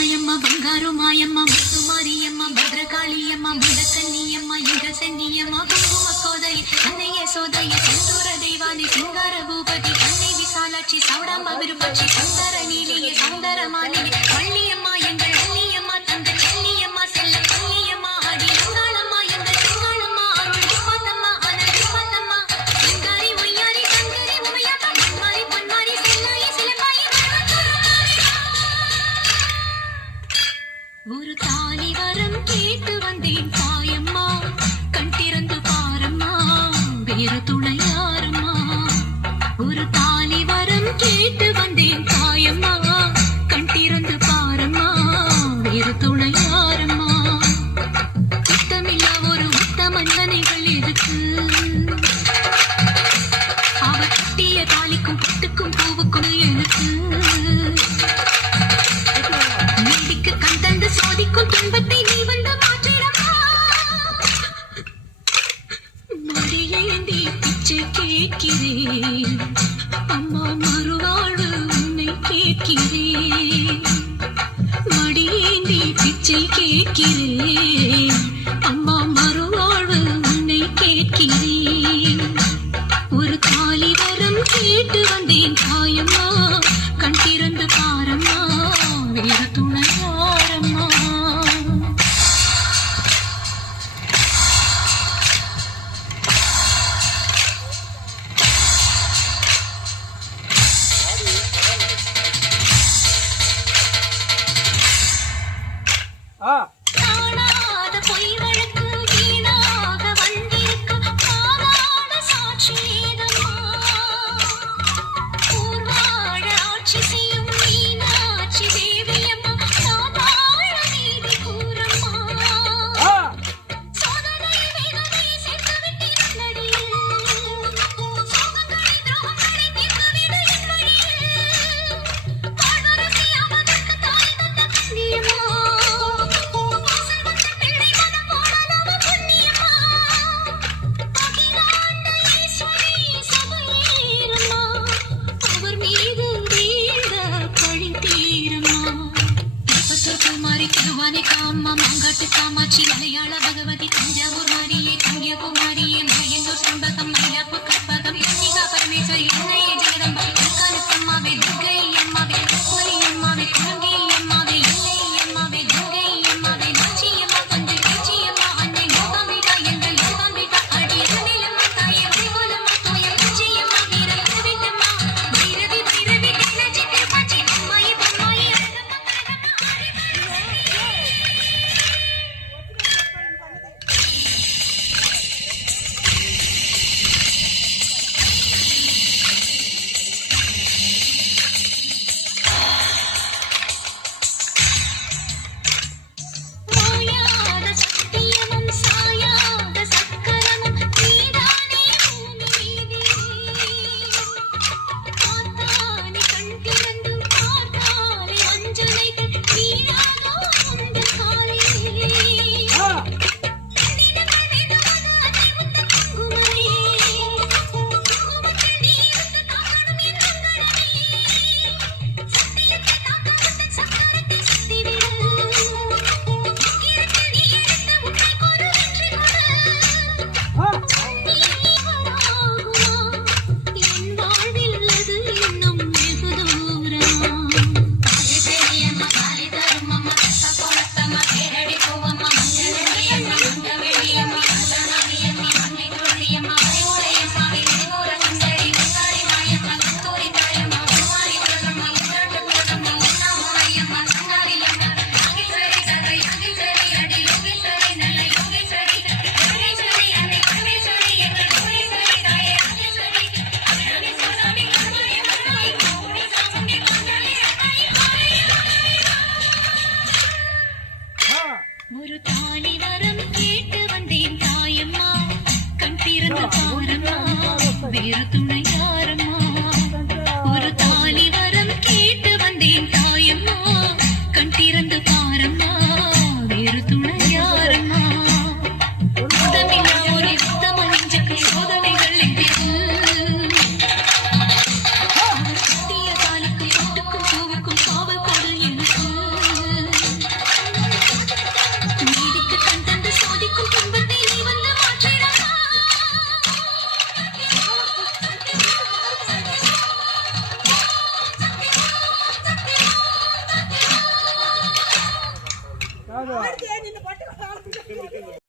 మాయమ్మ బంగారు మాయమ్మ ముత్తు మారియమ్మ భద్రకాళియమ్మ ముడకన్నియమ్మ యుగ సన్నియమ్మ కుంకుమ కోదయ అన్నయ్య సోదయ సంతూర దైవాని సింగార భూపతి అన్నై విశాలాక్షి సౌడాంబ విరుపక్షి సుందర నీలియ సౌందర మాలిని வள்ளியம்மா எங்கள் அள்ளியம்மா தங்க செல்லியம்மா செல்ல பள்ளியம்மா அடி அங்காளம்மா எங்கள் செங்காளம்மா அருள் பாத்தம்மா அனல் பாத்தம்மா சிங்காரி ஒய்யாரி கங்கரி உமையாத்தா மண்மாரி பொன்மாரி செல்லாயி சிலம்பாயி ஒரு தாலி வரம் கேட்டு வந்தேன் தாயம்மா கண் திறந்து பாரம்மா வேறு துணை யாரம்மா ஒரு தாலி வரம் கேட்டு வந்தேன் தாயம்மா கண் திறந்து பாரம்மா வேறு துணை யாரம்மா திட்டமில்லா ஒரு முத்த மன்னனைகள் எதுக்கு அவர் கட்டிய தாலிக்கும் பட்டுக்கும் பூவுக்கும் எனக்கு நீதிக்கு கண் தந்து சோதிக்கும் துன்பத்தை நீ வந்து மாற்றிடமா மடியேந்தி பிச்சை கேட்கிறேன் அம்மா மறுவாழ்வு உன்னை கேட்கிறேன் மடியேந்தி பிச்சை கேட்கிறேன் அம்மா மறுவாழ்வு உன்னை கேட்கிறேன் ஒரு தாலி வரம் கேட்டு வந்தேன் தாயம்மா கண் திறந்து பாரம்மா வேறு துணை யாரம்மா காணாத பொய் வழக்கு வீணாக வந்திருக்கு காணாத சாட்சி ஏதம்மா ஊர்வாழ ஆட்சி செய்யும் மீனாட்சி தேவியம்மா சாதாரண நீதி கூறம்மா சோதனை வேதனை சேர்த்து விட்டிருந்தடி சோகங்களை துரோகங்களை தீர்த்துவிடு என் வழியில் வாழ்வரசியாவதற்கு தாய் தந்த கண்ணியம்மா அம்மா மாங்காட்டு காமாட்சி மலையாள பகவதி தஞ்சாவூர் மாரியே கன்னியாகுமரியே மலையனூர் சம்பகம் மயிலாப்பூர் கற்பகம் கன்னிகா பரமேஸ்வரி அன்னையே ஜெகதம்பா காலுக்கம்மாவே துர்கை அம்மாவே கோலி அம்மாவே குழந்தை அம்மாவே எல்லை அம்மாவே துர்கை அம்மாவே நாச்சி அம்மா தந்தை பேச்சி அம்மா அன்னை மோகமிடா எங்கள் யோகமிடா அடி அருளிலம்மா தாயே கோலம்மா தோய பூச்சி அம்மா வீர கவிதம்மா வைரவி வைரவி நச்சி திருப்பாச்சி அம்மாயி பொம்மாயி ஆடுதே, நின்னு பட்டு